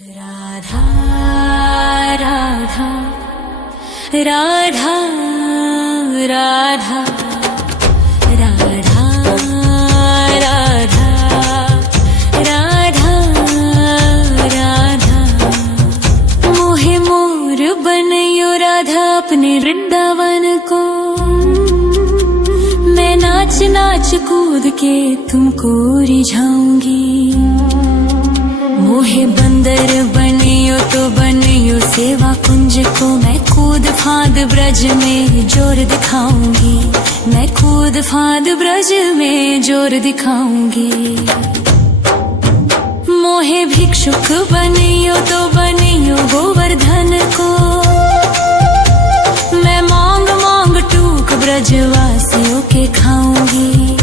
राधा राधा राधा राधा राधा राधा राधा राधा मोहे मोर बनयो राधा अपने वृंदावन को। मैं नाच नाच कूद के तुमको रिझाऊंगी। मोहे बंदर बनियो तो बनियो सेवा कुंज को। मैं कूद फांद ब्रज में जोर दिखाऊंगी। मैं कूद फांद ब्रज में जोर दिखाऊंगी। मोहे भिक्षुक बनियो तो बनियो गोवर्धन को। मैं मांग मांग टूक ब्रजवासियों के खाऊंगी।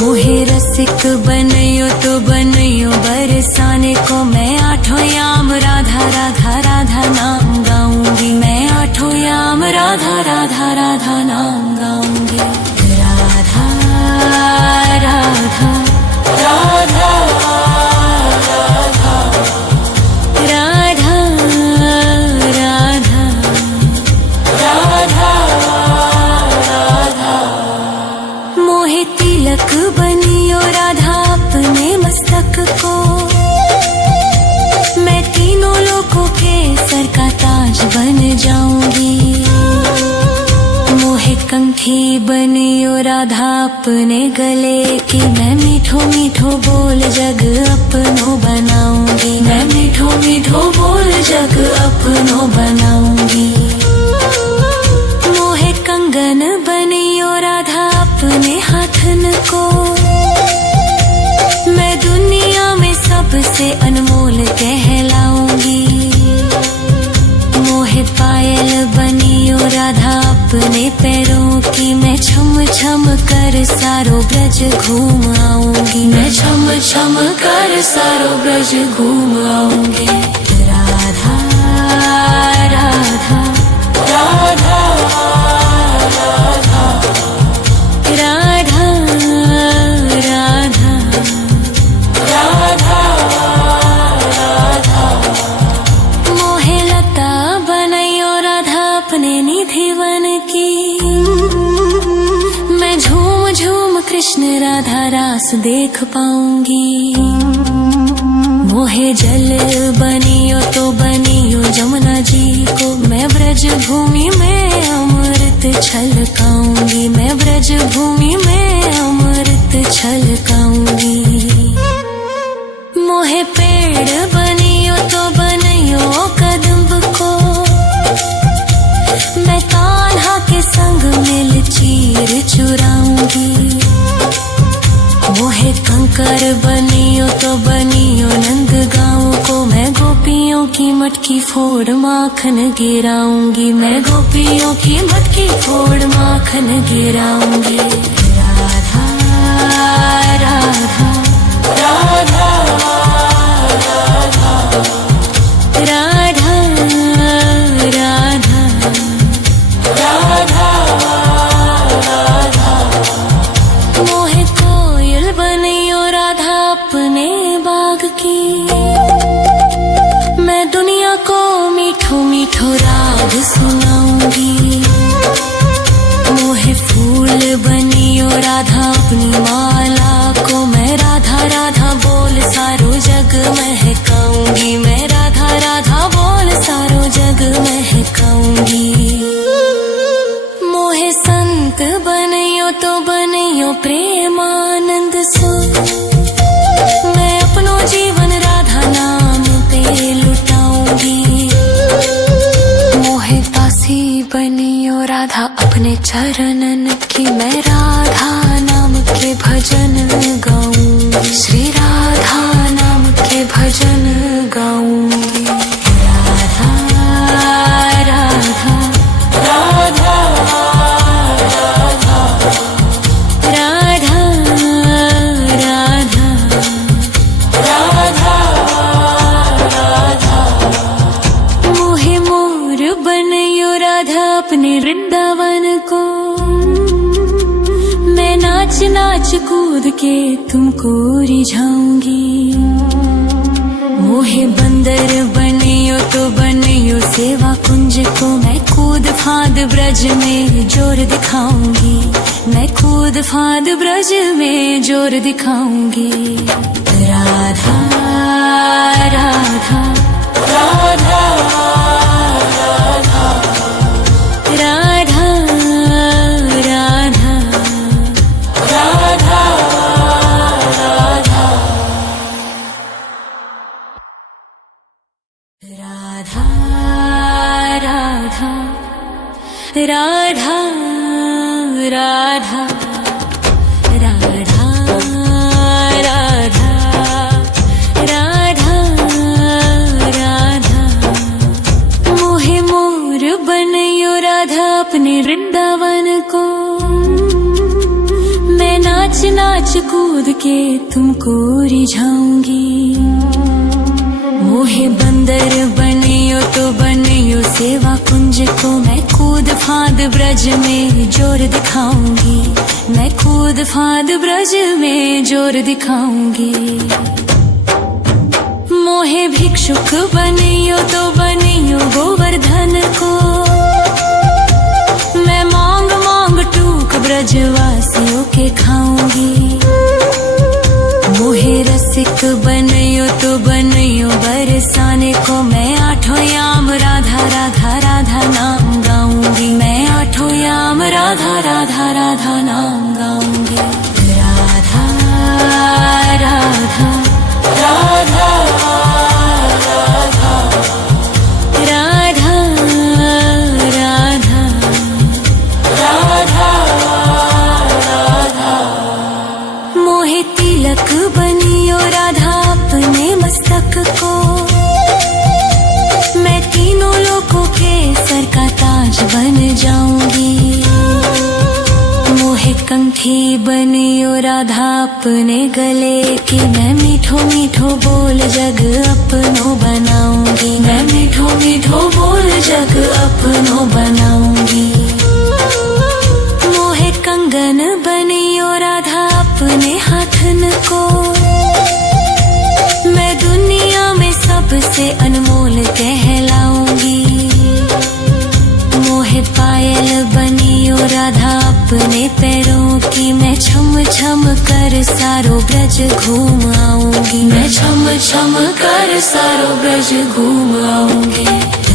मोहे रसिक बनियो तो बनियो बरसाने को। मैं आठों याम राधा राधा राधा नाम गाऊंगी। मैं आठों याम राधा राधा राधा नाम गाऊंगी। राधा राधा राधा राधा राधा राधा राधा मोहे तिलक बनियो राधा अपने मस्तक को। मैं तीनों लोगों के सर का ताज बन जाऊंगी। मोहे कंठी बनियो राधा अपने गले की। मैं मीठो मीठो बोल जग अपनो बनाऊंगी। मैं मीठो मीठो बोल जग अपनो बनाऊंगी। मोहे कंगन बनियो राधा अपने हाथन को। मैं दुनिया में सबसे अनमोल कहलाऊंगी। मोहे पायल बनियो राधा अपने पैरों की। मैं छम छम कर सारो ब्रज घूम आऊंगी। मैं छम छम कर सारो ब्रज घूम आऊंगी। राधा राधा राधा राधा राधा राधा राधा राधा मोहे लता बनयो राधा अपने निधिवन की। मैं झूम झूम कृष्ण राधा रास देख पाऊंगी। मोहे जल बनियो तो बनियो जमुना जी को। मैं ब्रज भूमि में अमृत छलकाऊंगी। मैं ब्रज भूमि में अमृत छलकाऊंगी। मोहे पेड़ बनियो तो बनियो कदम्ब को। मैं कान्हा के संग मिल चीर चुराऊंगी। मोहे कंकर बनियो तो बनियो नंद गाँव को। मैं गोपियों की मटकी फोड़ माखन गिराऊंगी। मैं गोपियों की मटकी फोड़ माखन गिराऊंगी। राधा राधा राधा राधा राधा राधा राधा राधा मोहे कोयल बनियो राधा अपने बाग की। मैं दुनिया को मीठो मीठो राग सुनाऊंगी। मोहे फूल बनियो राधा अपनी माला को। मैं राधा राधा बोल सारो जग महकाऊंगी। मैं राधा राधा बोल सारो जग महकाऊंगी। मोहे संत बनियो तो बनियो प्रेमानंद सो। मैं अपनो जीवन राधा नाम पे लुटाऊंगी। मोहे दासी बनियो राधा अपने चरणन की। मैं राधा नाम के भजन गाऊंगी। श्री राधा नाम के भजन गाऊंगी। राधा राधा राधा राधा राधा राधा राधा राधा मोहे मोर बनयो राधा अपने वृंदावन को। मैं नाच नाच कूद के तुमको रिझाऊंगी। मोहे फांद ब्रज में जोर दिखाऊंगी, मैं कूद फांद ब्रज में जोर दिखाऊंगी। राधा राधा राधा राधा राधा राधा राधा राधा राधा राधा राधा राधा राधा राधा मोहे मोर बनयो राधा अपने वृंदावन को, मैं नाच नाच कूद के तुमको रिझाऊंगी। मोहे बंदर बनियो तो बनियो सेवा कुंज को, मैं कूद फांद ब्रज में जोर दिखाऊंगी, मैं कूद फांद ब्रज में जोर दिखाऊंगी। मोहे भिक्षुक बनियो तो बनियो गोवर्धन को, मैं मांग मांग टूक ब्रजवासियों के खाऊंगी। मोहे रसिक बनयो तो बनयो बरसाने को, मैं आठों याम राधा राधा राधा नाम गाऊंगी, मैं आठों याम राधा राधा राधा नाम गाऊंगी। राधा राधा राधा राधा राधा राधा राधा राधा मोहे तिलक बनियो राधा अपने मस्तक को, मैं तीनों लोगों के सर का ताज बन जाऊंगी। मोहे कंठी बनियो राधा अपने गले की, मैं मीठो मीठो बोल जग अपनो बनाऊंगी, मैं मीठो मीठो बोल जग अपनो बनाऊंगी। मोहे कंगन बनियो राधा अपने हाथन को, मैं दुनिया में सबसे अनमोल कहलाऊंगी। मोहे पायल बनियो राधा अपने पैरों की, मैं छम छम कर सारो ब्रज घूम आऊंगी, मैं छम छम कर सारो ब्रज घूम आऊंगी।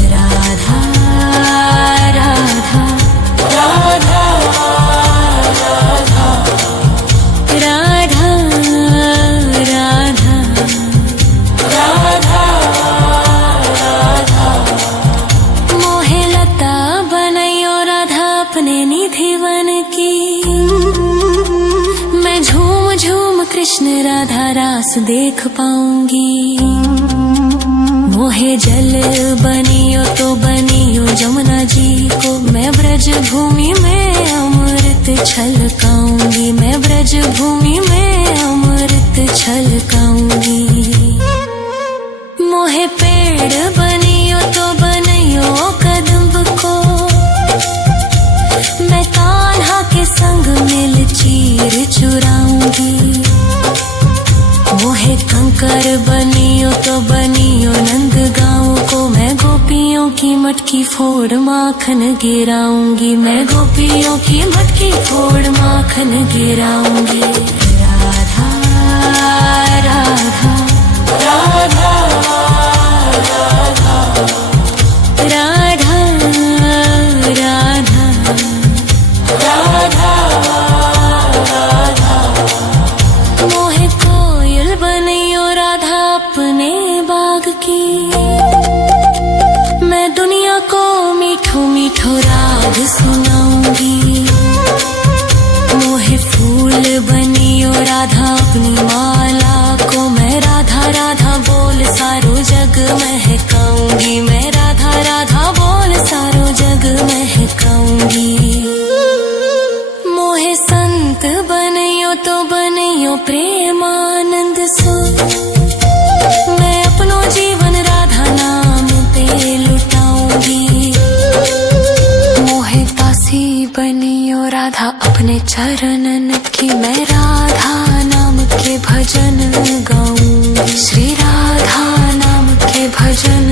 राधा राधा राधा राधा राधा राधा राधा राधा मोहे लता बनयो राधा अपने निधि वन की, मैं झूम झूम कृष्ण राधा रास देख पाऊंगी। मोहे जल बनियो तो बनियो जमुना जी को, मैं ब्रज भूमि में अमृत छलकाऊंगी, मैं ब्रज भूमि में अमृत छलकाऊंगी। मोहे पेड़ बनियो तो बनियो कदम्ब को, मैं कान्हा के संग मिल चीर चुराऊंगी। मोहे कंकर बनियो तो बनियो नंद गाँव को, मैं गोपियों की मटकी फोड़ माखन गिराऊंगी, मैं गोपियों की मटकी फोड़ माखन गिराऊंगी। राधा राधा राधा राधा राधा राधा राधा राधा मोहे कोयल बनियो राधा अपने बाग की, मैं दुनिया को मीठो मीठो राग सुनाऊंगी। मोहे फूल बनियो राधा अपनी माला को, मैं राधा राधा बोल सारो जग महकाऊंगी, मैं राधा राधा बोल सारो जग महकाऊंगी। मोहे संत बनियो तो बनियो प्रेमानंद सो, मैं अपनो जीवन राधा नाम पे लुटाऊंगी। मोहे दासी बनियो राधा अपने चरणन की, मैं राधा नाम के भजन गाऊंगी, श्री राधा नाम के भजन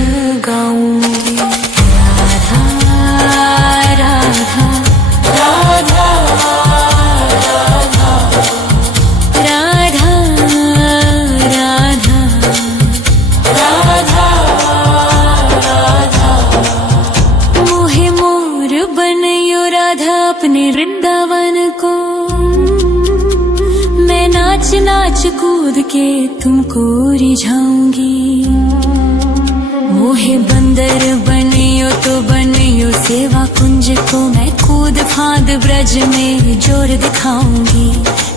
गाऊंगी। राधा कूद के तुमको रिझाऊंगी। मोहे बंदर बनियो तो बनियो सेवा कुंज को, मैं कूद फांद ब्रज में जोर दिखाऊंगी।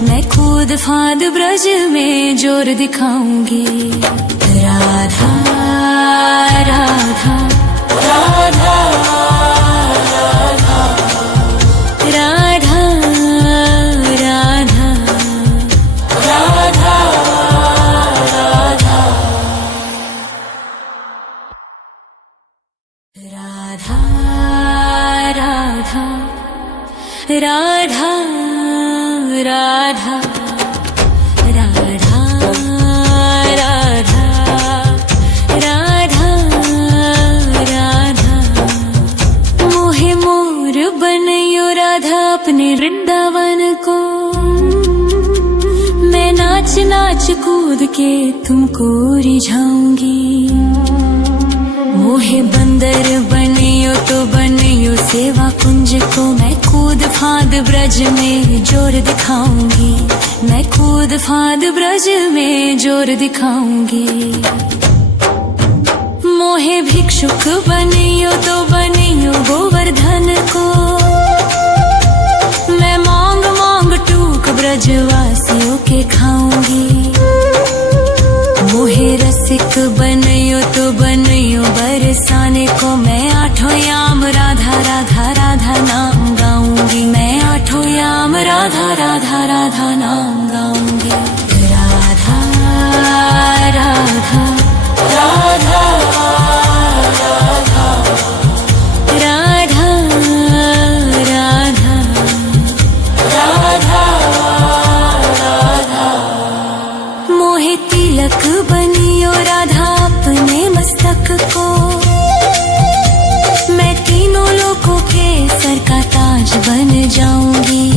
मैं कूद फांद ब्रज में जोर दिखाऊंगी। राधा राधा राधा राधा राधा राधा राधा राधा राधा राधा राधा राधा राधा राधा। मोहे मोर बनयो राधा अपने वृंदावन को, मैं नाच नाच कूद के तुमको रिझाऊंगी। मोहे बंदर बनियो तो बनियो सेवा कुंज को, मैं कूद फांद ब्रज में जोर दिखाऊंगी। मैं कूद फांद ब्रज में जोर दिखाऊंगी। मोहे भिक्षुक बनियो तो बनियो गोवर्धन को, मैं मांग मांग टूक ब्रजवासियों के खाऊंगी। मोहे रसिक बनियो तो बनियो बरसाने को, मैं आठों याम राधा राधा राधा नाम गाऊंगी। मैं आठों याम राधा राधा राधा नाम गाऊंगी। राधा राधा राधा राधा राधा राधा राधा। मोहे तिलक बनियो राधा अपने मस्तक को, मैं तीनों लोगों के सर का ताज बन जाऊंगी।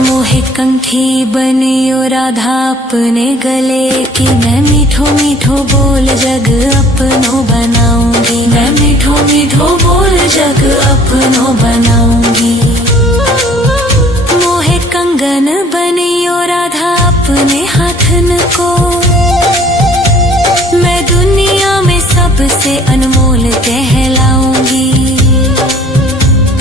मोहे कंठी बनियो राधा अपने गले की, मैं मीठो मीठो बोल जग अपनो बनाऊंगी। मैं मीठो मीठो बोल जग अपनो बनाऊंगी। मोहे कंगन बनियो राधा अपने हाथन को, मैं दुनिया में सबसे अनमोल कहलाऊंगी।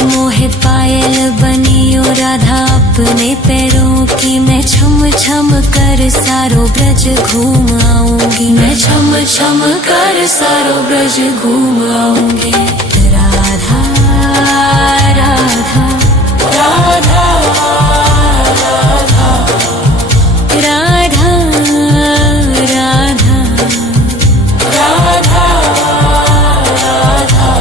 मोहे पायल बनियो राधा अपने पैरों की, मैं छम छम कर सारो ब्रज घूम आऊंगी। मैं छम छम कर सारो ब्रज घूम आऊंगी। राधा राधा राधा राधा राधा राधा राधा राधा।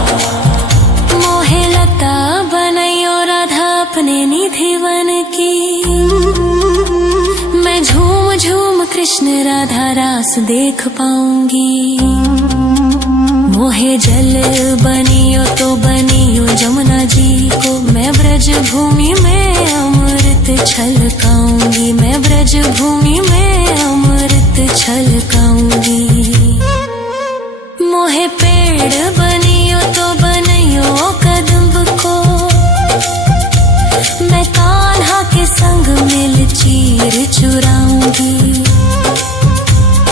मोहे लता बनयो राधा अपने निधि वन की, मैं झूम झूम कृष्ण राधा रास देख पाऊंगी। मोहे जल बनियो तो बनियो जमुना जी को, मैं ब्रज भूमि में अमृत छलकाऊंगी। मैं ब्रज भूमि में अमृत छलकाऊंगी। मोहे पेड़ बनियो तो बनियो कदम्ब को, मैं कान्हा के संग मिल चीर चुराऊंगी।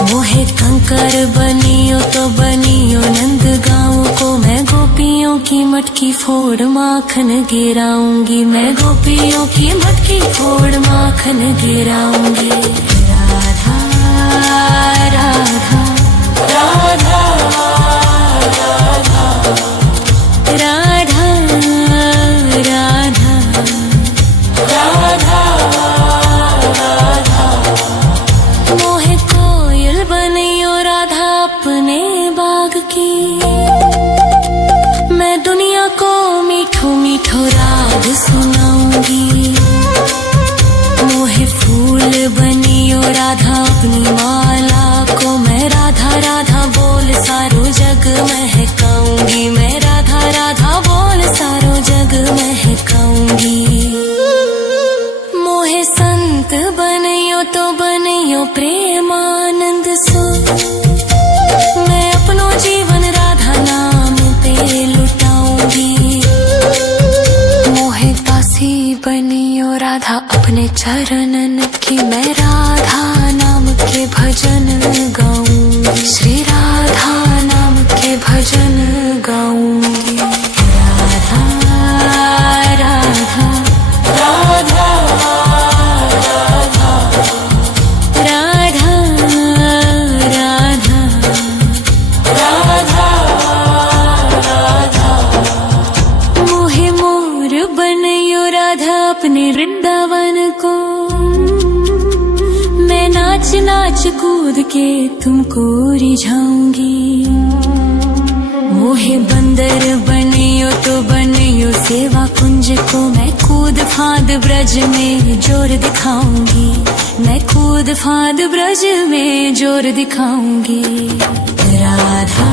मोहे कंकर बनियो तो बनियो नंद गाँव को, मैं गोपियों की मटकी फोड़ माखन गिराऊंगी। मैं गोपियों की मटकी फोड़ माखन गिराऊंगी। राधा राधा राधा राधा राधा राधा राधा राधा। मोहे कोयल बनियो राधा अपने बाग की, मैं दुनिया को मीठो मीठो राग सुनाऊंगी। मोहे फूल बनियो राधा अपनी माला को, मैं राधा राधा बोल सारो जग महकाऊंगी। मैं राधा राधा बोल सारो जग महकाऊंगी। मोहे संत बनियो तो बनियो प्रेमानंद सो, मैं अपनो जीवन राधा नाम पे लुटाऊंगी। मोहे दासी बनियो राधा अपने चरणन की, मैं राधा श्री राधा नाम के भजन गाऊंगी। राधा राधा राधा राधा राधा राधा राधा मोहे मोर बनयो राधा अपने वृंदावन को। मैं नाच नाच कूद के तुमको रिझाऊंगी। मोहे बंदर बनियो तो बनियो सेवा कुंज को। मैं कूद फांद ब्रज में जोर दिखाऊंगी। मैं कूद फांद ब्रज में जोर दिखाऊंगी। राधा